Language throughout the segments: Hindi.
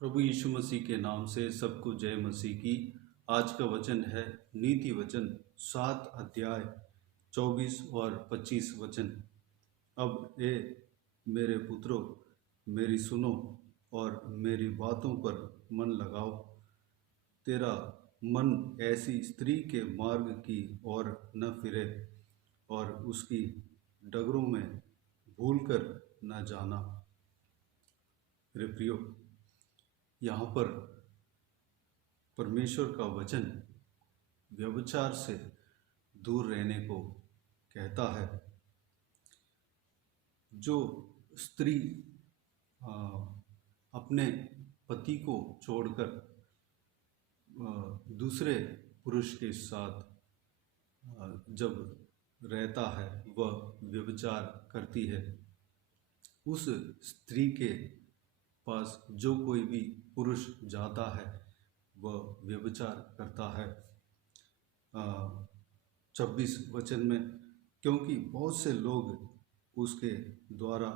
प्रभु यीशु मसीह के नाम से सबको जय मसीह की। आज का वचन है नीति वचन 7 अध्याय 24 और 25 वचन। अब ए मेरे पुत्रों, मेरी सुनो और मेरी बातों पर मन लगाओ। तेरा मन ऐसी स्त्री के मार्ग की ओर न फिरे और उसकी डगरों में भूलकर न जाना। मेरे प्रियो, यहाँ पर परमेश्वर का वचन व्यभिचार से दूर रहने को कहता है। जो स्त्री अपने पति को छोड़कर दूसरे पुरुष के साथ जब रहता है वह व्यभिचार करती है। उस स्त्री के पास जो कोई भी पुरुष जाता है वह व्यभिचार करता है। 26 वचन में, क्योंकि बहुत से लोग उसके द्वारा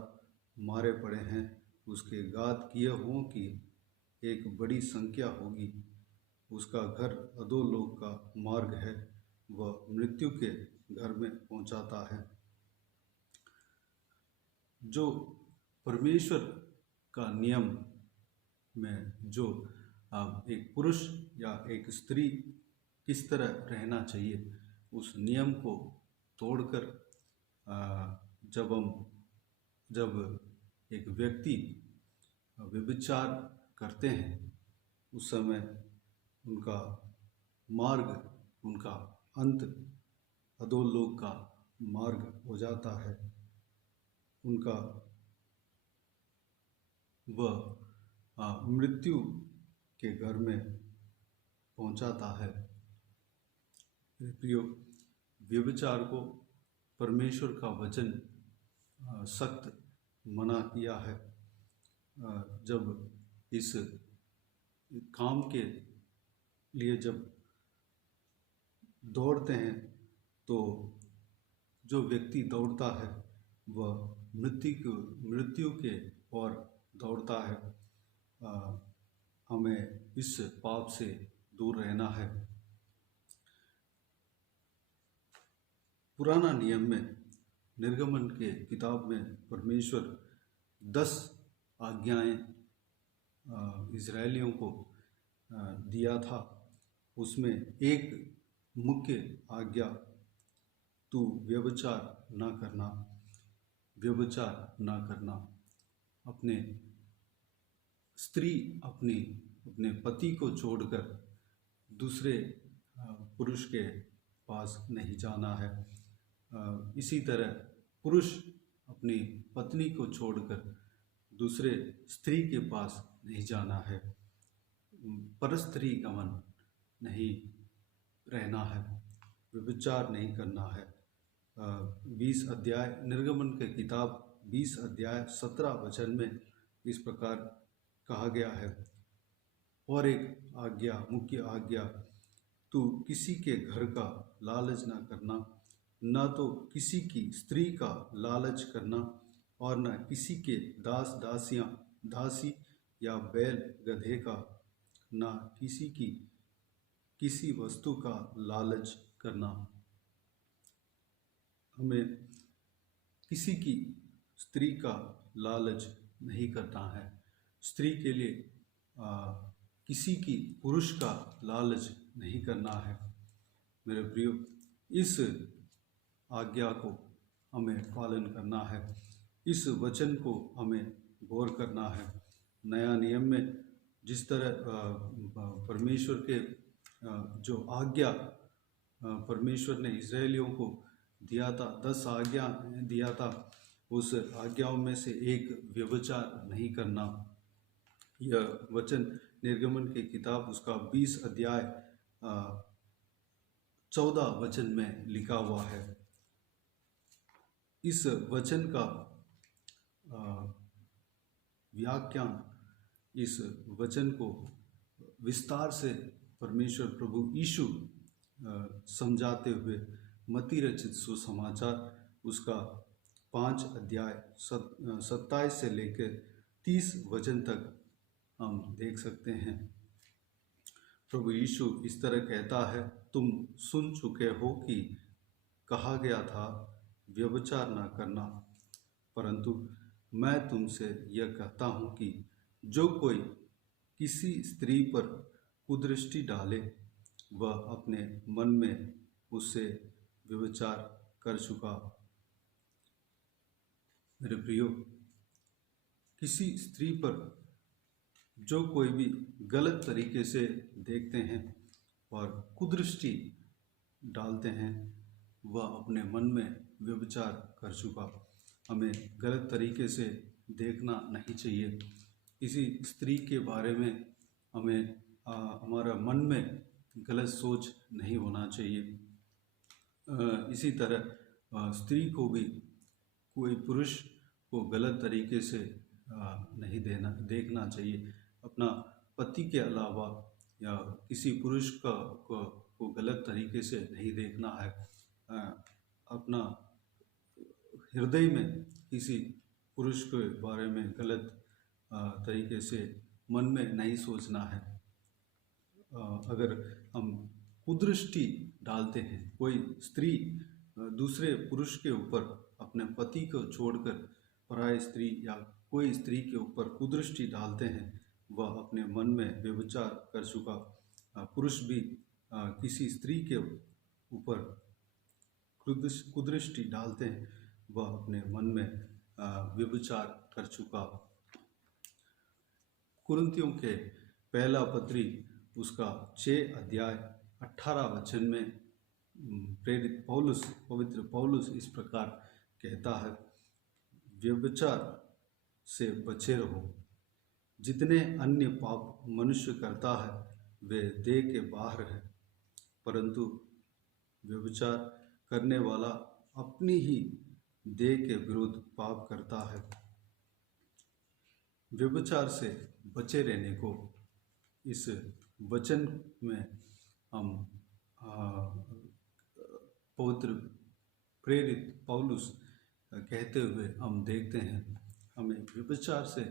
मारे पड़े हैं, उसके घात किए हुओं की एक बड़ी संख्या होगी। उसका घर अधोलोक का मार्ग है, वह मृत्यु के घर में पहुंचाता है। जो परमेश्वर का नियम में जो एक पुरुष या एक स्त्री किस तरह रहना चाहिए, उस नियम को तोड़कर जब एक व्यक्ति व्यभिचार करते हैं, उस समय उनका मार्ग, उनका अंत अधोलोक का मार्ग हो जाता है। उनका वह मृत्यु के घर में पहुंचाता है। प्रियो, व्यभिचार को परमेश्वर का वचन सख्त मना किया है। जब इस काम के लिए जब दौड़ते हैं तो जो व्यक्ति दौड़ता है वह मृत्यु के ओर दौड़ता है। हमें इस पाप से दूर रहना है। पुराना नियम में, निर्गमन के किताब में परमेश्वर 10 आज्ञाएं इजरायलियों को दिया था। उसमें एक मुख्य आज्ञा, तू व्यभिचार ना करना, व्यभिचार ना करना। अपने पति को छोड़कर दूसरे पुरुष के पास नहीं जाना है। इसी तरह पुरुष अपनी पत्नी को छोड़कर दूसरे स्त्री के पास नहीं जाना है। परस्त्री गमन नहीं रहना है, व्यभिचार नहीं करना है। 20 अध्याय निर्गमन के किताब 20 अध्याय 17 वचन में इस प्रकार कहा गया है। और एक आज्ञा, मुख्य आज्ञा, तू किसी के घर का लालच ना करना, न तो किसी की स्त्री का लालच करना, और न किसी के दासी या बैल गधे का, न किसी वस्तु का लालच करना। हमें किसी की स्त्री का लालच नहीं करना है। स्त्री के लिए किसी की पुरुष का लालच नहीं करना है। मेरे प्रियो, इस आज्ञा को हमें पालन करना है। इस वचन को हमें गौर करना है। नया नियम में जिस तरह परमेश्वर के जो आज्ञा परमेश्वर ने इजरायलियों को दिया था, 10 आज्ञा दिया था, उस आज्ञाओं में से एक व्यभिचार नहीं करना। यह वचन निर्गमन की किताब उसका 20 अध्याय 14 वचन में लिखा हुआ है। इस वचन का व्याख्यान, इस वचन को विस्तार से परमेश्वर प्रभु यीशु समझाते हुए मत्ती रचित सुसमाचार उसका 5 अध्याय 27 से लेकर 30 वचन तक हम देख सकते हैं। प्रभु यीशु इस तरह कहता है, तुम सुन चुके हो कि कहा गया था व्यभिचार न करना, परंतु मैं तुमसे यह कहता हूँ कि जो कोई किसी स्त्री पर कुदृष्टि डाले वह अपने मन में उससे व्यभिचार कर चुका। मेरे प्रियो, किसी स्त्री पर जो कोई भी गलत तरीके से देखते हैं और कुदृष्टि डालते हैं वह अपने मन में व्यभिचार कर चुका। हमें गलत तरीके से देखना नहीं चाहिए। किसी स्त्री के बारे में हमें हमारा मन में गलत सोच नहीं होना चाहिए। इसी तरह स्त्री को भी कोई पुरुष को गलत तरीके से नहीं देखना चाहिए। अपना पति के अलावा या किसी पुरुष को गलत तरीके से नहीं देखना है। अपना हृदय में किसी पुरुष के बारे में गलत तरीके से मन में नहीं सोचना है। अगर हम कुदृष्टि डालते हैं, कोई स्त्री दूसरे पुरुष के ऊपर अपने पति को छोड़कर पराय स्त्री या कोई स्त्री के ऊपर कुदृष्टि डालते हैं, वह अपने मन में व्यभिचार कर चुका। पुरुष भी किसी स्त्री के ऊपर कुदृष्टि डालते हैं, वह अपने मन में व्यभिचार कर चुका। कुरिन्थियों के पहला पत्री उसका 6 अध्याय 18 वचन में प्रेरित पौलुस, पवित्र पौलुस इस प्रकार कहता है, व्यभिचार से बचे रहो। जितने अन्य पाप मनुष्य करता है वे देह के बाहर है, परंतु व्यभिचार करने वाला अपनी ही देह के विरुद्ध पाप करता है। व्यभिचार से बचे रहने को इस वचन में हम पवित्र प्रेरित पौलुस कहते हुए हम देखते हैं। हमें व्यभिचार से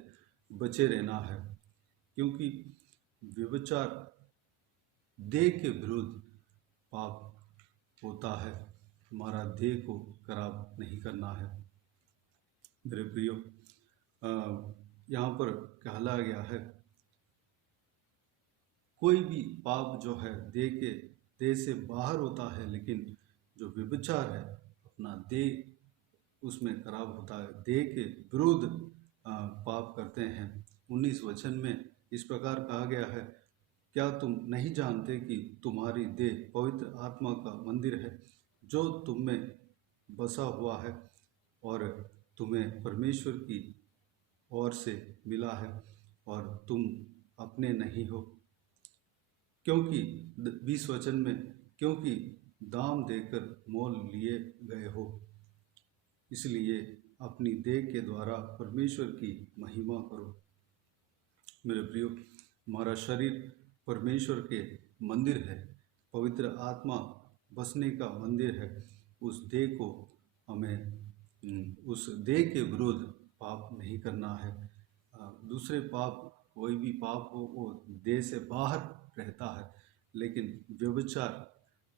बचे रहना है, क्योंकि व्यभिचार देह के विरुद्ध पाप होता है। हमारा देह को खराब नहीं करना है। मेरे प्रियो, यहाँ पर कहला गया है, कोई भी पाप जो है देह से बाहर होता है, लेकिन जो व्यभिचार है अपना देह उसमें खराब होता है, देह के विरुद्ध पाप करते हैं। 19 वचन में इस प्रकार कहा गया है, क्या तुम नहीं जानते कि तुम्हारी देह पवित्र आत्मा का मंदिर है जो तुम में बसा हुआ है और तुम्हें परमेश्वर की ओर से मिला है और तुम अपने नहीं हो। क्योंकि 20 वचन में, क्योंकि दाम देकर मोल लिए गए हो, इसलिए अपनी देह के द्वारा परमेश्वर की महिमा करो। मेरे प्रियो, हमारा शरीर परमेश्वर के मंदिर है, पवित्र आत्मा बसने का मंदिर है। उस देह को हमें उस देह के विरुद्ध पाप नहीं करना है। दूसरे पाप, कोई भी पाप हो वो देह से बाहर रहता है, लेकिन व्यभिचार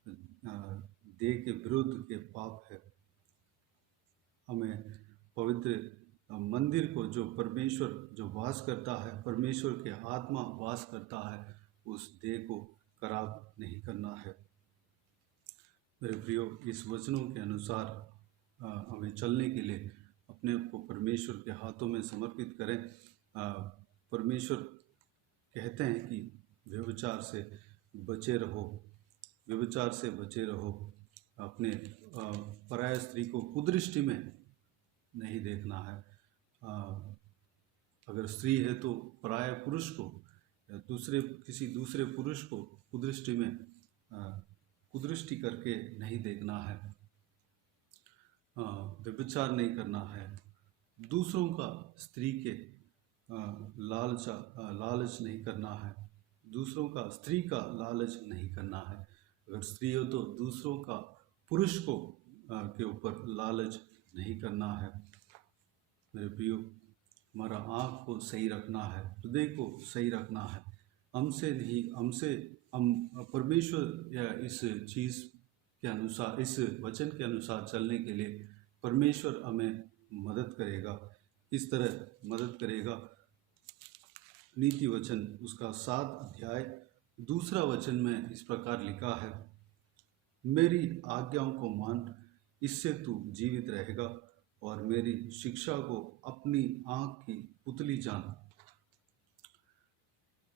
देह के विरुद्ध के पाप है। हमें पवित्र मंदिर को, जो परमेश्वर जो वास करता है, परमेश्वर के आत्मा वास करता है, उस देह को खराब नहीं करना है। मेरे प्रियो, इस वचनों के अनुसार हमें चलने के लिए अपने आप को परमेश्वर के हाथों में समर्पित करें। परमेश्वर कहते हैं कि व्यभिचार से बचे रहो, व्यभिचार से बचे रहो। अपने पराया स्त्री को कुदृष्टि में नहीं देखना है। अगर स्त्री है तो पराया पुरुष को या किसी दूसरे पुरुष को कुदृष्टि में कुदृष्टि करके नहीं देखना है। व्यभिचार नहीं करना है। दूसरों का स्त्री के लालच नहीं करना है। दूसरों का स्त्री का लालच नहीं करना है। अगर स्त्री हो तो दूसरों का पुरुष को के ऊपर लालच नहीं करना है। मेरे प्रियो, हमारा आँख को सही रखना है, हृदय को सही रखना है। हमसे नहीं, हम परमेश्वर या इस चीज़ के अनुसार, इस वचन के अनुसार चलने के लिए परमेश्वर हमें मदद करेगा। इस तरह मदद करेगा। नीति वचन उसका 7 अध्याय 2 वचन में इस प्रकार लिखा है, मेरी आज्ञाओं को मान, इससे तू जीवित रहेगा, और मेरी शिक्षा को अपनी आँख की पुतली जान।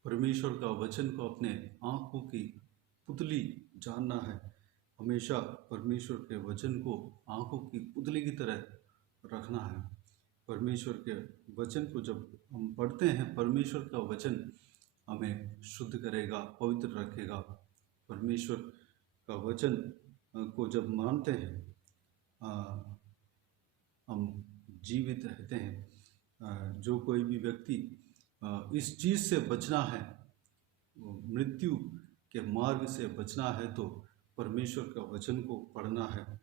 परमेश्वर का वचन को अपने आँखों की पुतली जानना है। हमेशा परमेश्वर के वचन को आँखों की पुतली की तरह रखना है। परमेश्वर के वचन को जब हम पढ़ते हैं, परमेश्वर का वचन हमें शुद्ध करेगा, पवित्र रखेगा। परमेश्वर का वचन को जब मानते हैं, हम जीवित रहते हैं। जो कोई भी व्यक्ति इस चीज़ से बचना है, मृत्यु के मार्ग से बचना है, तो परमेश्वर का वचन को पढ़ना है।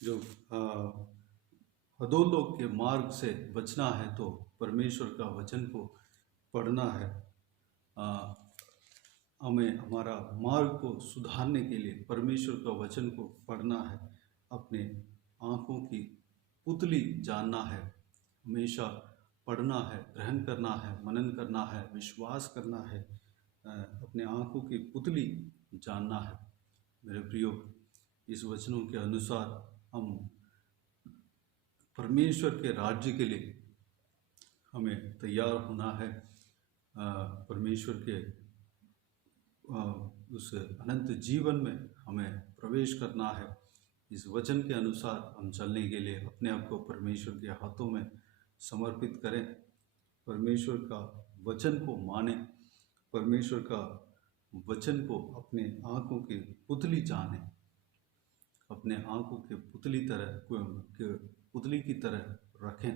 जो अधोलोक के मार्ग से बचना है, तो परमेश्वर का वचन को पढ़ना है। हमें हमारा मार्ग को सुधारने के लिए परमेश्वर का वचन को पढ़ना है। अपने आँखों की पुतली जानना है। हमेशा पढ़ना है, ग्रहण करना है, मनन करना है, विश्वास करना है, अपने आँखों की पुतली जानना है। मेरे प्रियो, इस वचनों के अनुसार हम परमेश्वर के राज्य के लिए हमें तैयार होना है। परमेश्वर के उस अनंत जीवन में हमें प्रवेश करना है। इस वचन के अनुसार हम चलने के लिए अपने आप को परमेश्वर के हाथों में समर्पित करें। परमेश्वर का वचन को माने, परमेश्वर का वचन को अपने आँखों की पुतली जाने, अपने आँखों के पुतली की तरह रखें।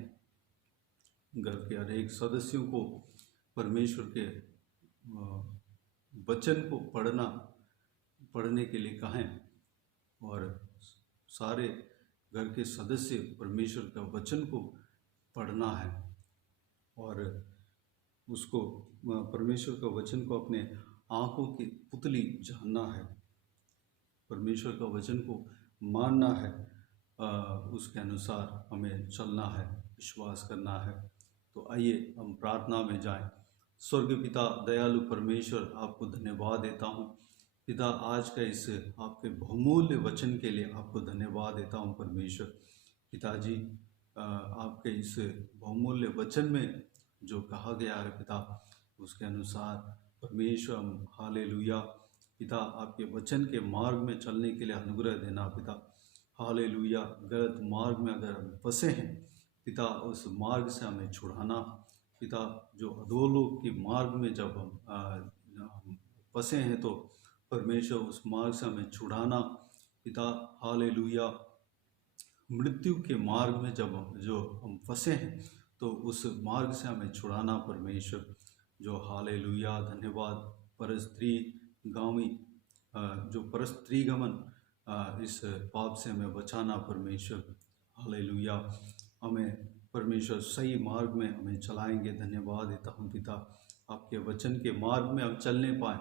घर के हर एक सदस्यों को परमेश्वर के वचन को पढ़ने के लिए कहें, और सारे घर के सदस्य परमेश्वर का वचन को पढ़ना है, और उसको परमेश्वर का वचन को अपने आँखों की पुतली जानना है। परमेश्वर का वचन को मानना है, उसके अनुसार हमें चलना है, विश्वास करना है। तो आइए हम प्रार्थना में जाएं। स्वर्गीय पिता, दयालु परमेश्वर, आपको धन्यवाद देता हूँ पिता, आज का इस आपके बहुमूल्य वचन के लिए आपको धन्यवाद देता हूँ परमेश्वर। पिताजी, आपके इस बहुमूल्य वचन में जो कहा गया है पिता, उसके अनुसार परमेश्वर हम हालेलुया पिता, आपके वचन के मार्ग में चलने के लिए अनुग्रह देना पिता। हालेलुया। गलत मार्ग में अगर हम फंसे हैं पिता, उस मार्ग से हमें छुड़ाना पिता। जो अधोलोक के मार्ग में जब हम फंसे हैं, तो परमेश्वर उस मार्ग से हमें छुड़ाना पिता। हालेलुया। मृत्यु के मार्ग में जब हम फंसे हैं, तो उस मार्ग से हमें छुड़ाना परमेश्वर। जो हालेलुया, धन्यवाद। परस्त्री गामी जो परस्त्री गमन इस पाप से हमें बचाना परमेश्वर। हालेलुया। हमें परमेश्वर सही मार्ग में हमें चलाएंगे। धन्यवाद देता हूँ पिता, आपके वचन के मार्ग में हम चलने पाएँ,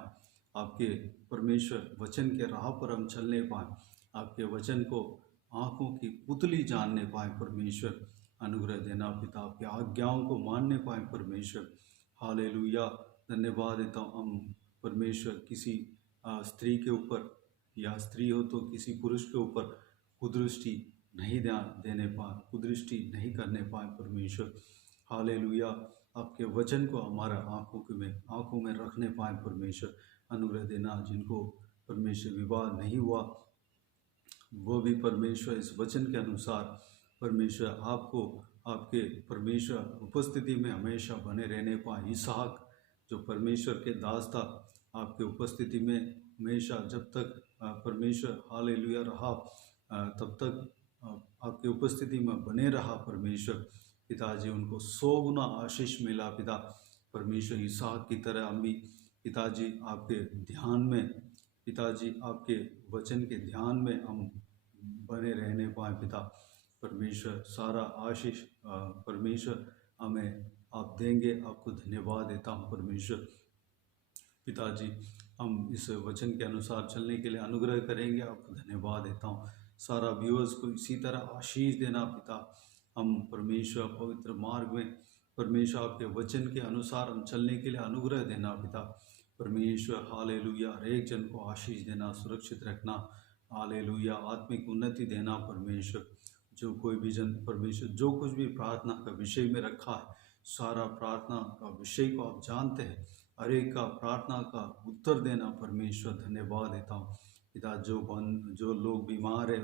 आपके परमेश्वर वचन के राह पर हम चलने पाएँ, आपके वचन को आँखों की पुतली जानने पाएँ परमेश्वर। अनुग्रह देना पिता, आपकी आज्ञाओं को मानने पाएँ परमेश्वर। हालेलुया। धन्यवाद देता हूँ। हम परमेश्वर किसी स्त्री के ऊपर, या स्त्री हो तो किसी पुरुष के ऊपर कुदृष्टि नहीं देने पाए, कुदृष्टि नहीं करने पाए परमेश्वर। हालेलुया। आपके वचन को हमारा आँखों में रखने पाए परमेश्वर। अनुग्रह देना। जिनको परमेश्वर विवाह नहीं हुआ, वो भी परमेश्वर इस वचन के अनुसार परमेश्वर आपको आपके परमेश्वर उपस्थिति में हमेशा बने रहने पाए। इसहाक जो परमेश्वर के दास था, आपके उपस्थिति में हमेशा जब तक परमेश्वर हालेलुया रहा, तब तक आपकी उपस्थिति में बने रहा परमेश्वर। पिताजी, उनको 100 गुना आशीष मिला पिता। परमेश्वर इसहाक की तरह हम भी पिताजी आपके ध्यान में, पिताजी आपके वचन के ध्यान में हम बने रहने पाए पिता। परमेश्वर सारा आशीष परमेश्वर हमें आप देंगे। आपको धन्यवाद देता हूँ परमेश्वर। पिताजी, हम इस वचन के अनुसार चलने के लिए अनुग्रह करेंगे। आपको धन्यवाद देता हूँ। सारा व्यूअर्स को इसी तरह आशीष देना पिता। हम परमेश्वर पवित्र मार्ग में परमेश्वर आपके वचन के अनुसार हम चलने के लिए अनुग्रह देना पिता। परमेश्वर हालेलुया, हर एक जन को आशीष देना, सुरक्षित रखना। हालेलुया, आत्मिक उन्नति देना परमेश्वर। जो कोई भी जन परमेश्वर जो कुछ भी प्रार्थना का विषय में रखा है, सारा प्रार्थना का विषय को आप जानते हैं। हर एक का प्रार्थना का उत्तर देना परमेश्वर। धन्यवाद देता हूँ पिता। जो लोग बीमार हैं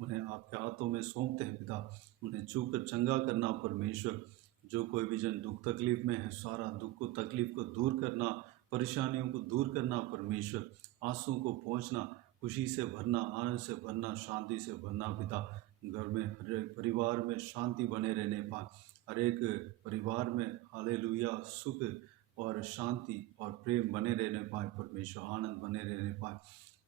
उन्हें आपके हाथों में सौंपते हैं पिता। उन्हें छूकर चंगा करना परमेश्वर। जो कोई भी जन दुख तकलीफ में है, सारा दुख को तकलीफ को दूर करना, परेशानियों को दूर करना परमेश्वर। आंसू को पहुँचना, खुशी से भरना, आनंद से भरना, शांति से भरना पिता। घर में हर एक परिवार में शांति बने रहने पाए। हर एक परिवार में हालेलुया सुख और शांति और प्रेम बने रहने पाए परमेश्वर। आनंद बने रहने पाए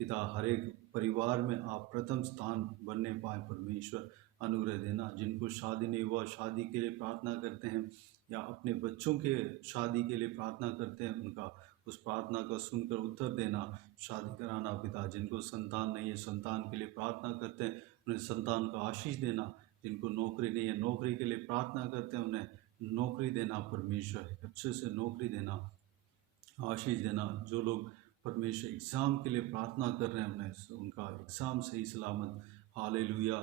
पिता। हर एक परिवार में आप प्रथम स्थान बनने पाए परमेश्वर। अनुग्रह देना। जिनको शादी नहीं हुआ, शादी के लिए प्रार्थना करते हैं, या अपने बच्चों के शादी के लिए प्रार्थना करते हैं, उनका उस प्रार्थना का सुनकर उत्तर देना, शादी कराना पिता। जिनको संतान नहीं है, संतान के लिए प्रार्थना करते हैं, उन्हें संतान का आशीष देना। जिनको नौकरी नहीं है, नौकरी के लिए प्रार्थना करते हैं, उन्हें नौकरी देना परमेश्वर। अच्छे से नौकरी देना, आशीष देना। जो लोग परमेश्वर एग्ज़ाम के लिए प्रार्थना कर रहे हैं, उन्हें उनका एग्ज़ाम सही सलामत हालेलुया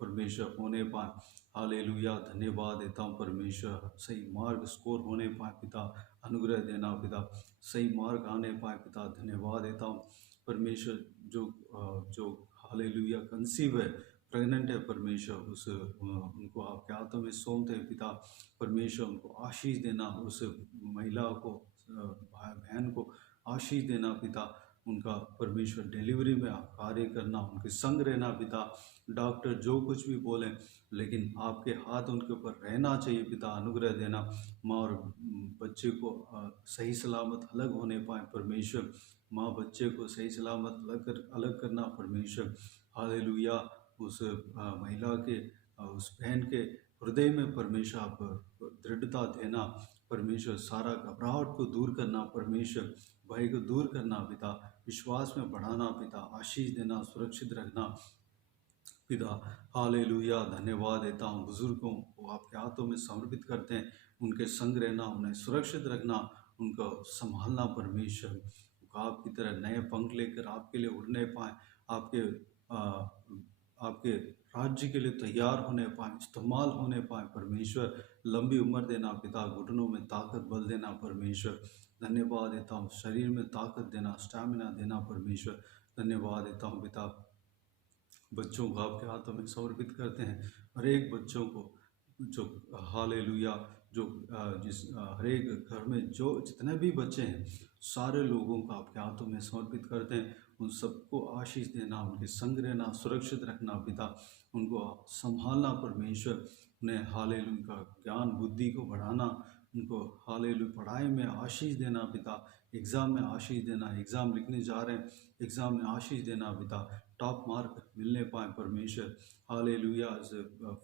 परमेश्वर होने पाए। हालेलुया, धन्यवाद देता हूँ परमेश्वर। सही मार्ग स्कोर होने पाए पिता। अनुग्रह देना पिता। सही मार्ग आने पाए पिता। धन्यवाद देता हूँ परमेश्वर। जो हालेलुया कंसीव है, प्रेग्नेंट है परमेश्वर, उनको आपके हाथों में सौंपते हैं पिता। परमेश्वर उनको आशीष देना। उस महिला को, भाई बहन को आशीष देना पिता। उनका परमेश्वर डिलीवरी में आप कार्य करना, उनके संग रहना पिता। डॉक्टर जो कुछ भी बोलें, लेकिन आपके हाथ उनके ऊपर रहना चाहिए पिता। अनुग्रह देना। माँ और बच्चे को सही सलामत अलग होने पाए परमेश्वर। माँ बच्चे को सही सलामत अलग करना परमेश्वर। हालेलुया, उस महिला के, उस बहन के हृदय में परमेश्वर आप दृढ़ता देना परमेश्वर। सारा घबराहट को दूर करना परमेश्वर। भय को दूर करना पिता। विश्वास में बढ़ाना पिता। आशीष देना, सुरक्षित रखना पिता। हालेलुया, धन्यवाद देता हूँ। बुजुर्गों को आपके हाथों में समर्पित करते हैं। उनके संग रहना, उन्हें सुरक्षित रखना, उनको संभालना परमेश्वर। आपकी तरह नए पंख लेकर आपके लिए उड़ने पाए, आपके राज्य के लिए तैयार होने पाए, इस्तेमाल होने पाए परमेश्वर। लंबी उम्र देना पिता। घुटनों में ताकत बल देना परमेश्वर। धन्यवाद देता हूँ। शरीर में ताकत देना, स्टैमिना देना परमेश्वर। धन्यवाद देता हूँ पिता। बच्चों को आपके हाथों में समर्पित करते हैं। हर एक बच्चों को, जो हालेलुया, जो हर एक घर में जो जितने भी बच्चे हैं, सारे लोगों को आपके हाथों में समर्पित करते हैं। उन सबको आशीष देना, उनके संग रहना, सुरक्षित रखना पिता। उनको संभालना परमेश्वर। उन्हें हालेलुया का ज्ञान बुद्धि को बढ़ाना, उनको हालेलुया पढ़ाई में आशीष देना पिता। एग्ज़ाम में आशीष देना। एग्ज़ाम लिखने जा रहे हैं, एग्ज़ाम में आशीष देना पिता। टॉप मार्क मिलने पाए परमेश्वर। हालेलुया,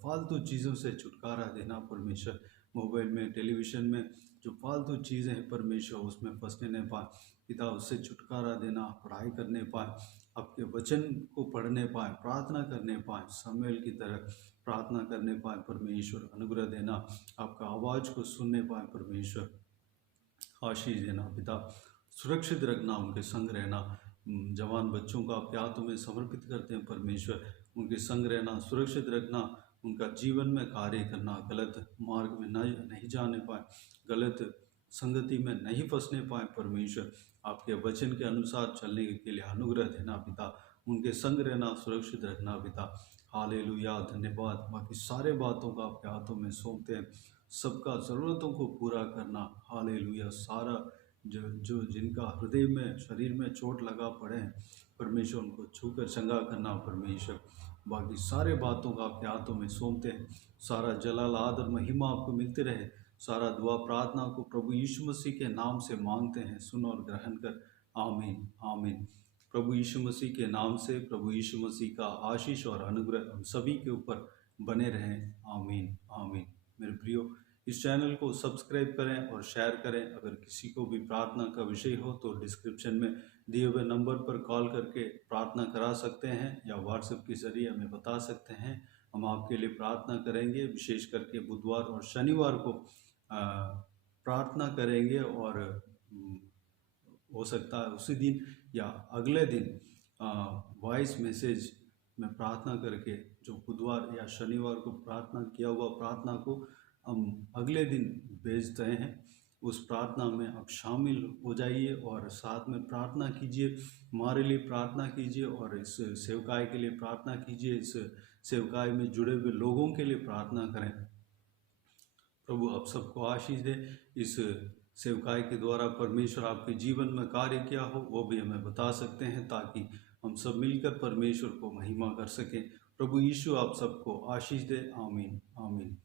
फालतू चीज़ों से छुटकारा देना परमेश्वर। मोबाइल में, टेलीविज़न में जो फालतू चीज़ें हैं परमेश्वर, उसमें फंसने नहीं पाए पिता। उससे छुटकारा देना, पढ़ाई करने पाए, आपके वचन को पढ़ने पाए, प्रार्थना करने पाए, शमूएल की तरह प्रार्थना करने पाए परमेश्वर। अनुग्रह देना, आपका आवाज़ को सुनने पाए परमेश्वर। आशीष देना पिता। सुरक्षित रखना, उनके संग रहना। जवान बच्चों को आपके हाथों में समर्पित करते हैं परमेश्वर। उनके संग रहना, सुरक्षित रखना, उनका जीवन में कार्य करना, गलत मार्ग में नहीं जाने पाए, गलत संगति में नहीं फंसने पाए परमेश्वर। आपके वचन के अनुसार चलने के लिए अनुग्रह देना पिता। उनके संग रहना, सुरक्षित रखना पिता। हालेलुया, धन्यवाद। बाकी सारे बातों को आपके हाथों में सौंपते हैं। सबका ज़रूरतों को पूरा करना। हालेलुया, सारा जो जिनका हृदय में, शरीर में चोट लगा पड़े हैं परमेश्वर, उनको छूकर चंगा करना परमेश्वर। बाकी सारे बातों को आपके हाथों में सौंपते हैं। सारा जलाल, आदर, महिमा आपको मिलते रहे। सारा दुआ प्रार्थना को प्रभु यीशु मसीह के नाम से मांगते हैं। सुन और ग्रहण कर। आमीन, आमीन। प्रभु यीशु मसीह के नाम से प्रभु यीशु मसीह का आशीष और अनुग्रह हम सभी के ऊपर बने रहें। आमीन आमीन। मेरे प्रियो, इस चैनल को सब्सक्राइब करें और शेयर करें। अगर किसी को भी प्रार्थना का विषय हो तो डिस्क्रिप्शन में दिए हुए नंबर पर कॉल करके प्रार्थना करा सकते हैं या व्हाट्सएप के ज़रिए हमें बता सकते हैं। हम आपके लिए प्रार्थना करेंगे। विशेष करके बुधवार और शनिवार को प्रार्थना करेंगे और हो सकता है उसी दिन या अगले दिन वॉइस मैसेज में प्रार्थना करके जो बुधवार या शनिवार को प्रार्थना किया हुआ प्रार्थना को हम अगले दिन भेजते हैं। उस प्रार्थना में आप शामिल हो जाइए और साथ में प्रार्थना कीजिए, हमारे लिए प्रार्थना कीजिए और इस सेवकाई के लिए प्रार्थना कीजिए। इस सेवकाई में जुड़े हुए लोगों के लिए प्रार्थना करें। प्रभु आप सबको आशीष दे। इस सेवकाई के द्वारा परमेश्वर आपके जीवन में कार्य किया हो वो भी हमें बता सकते हैं, ताकि हम सब मिलकर परमेश्वर को महिमा कर सकें। प्रभु यीशु आप सबको आशीष दे। आमीन आमीन।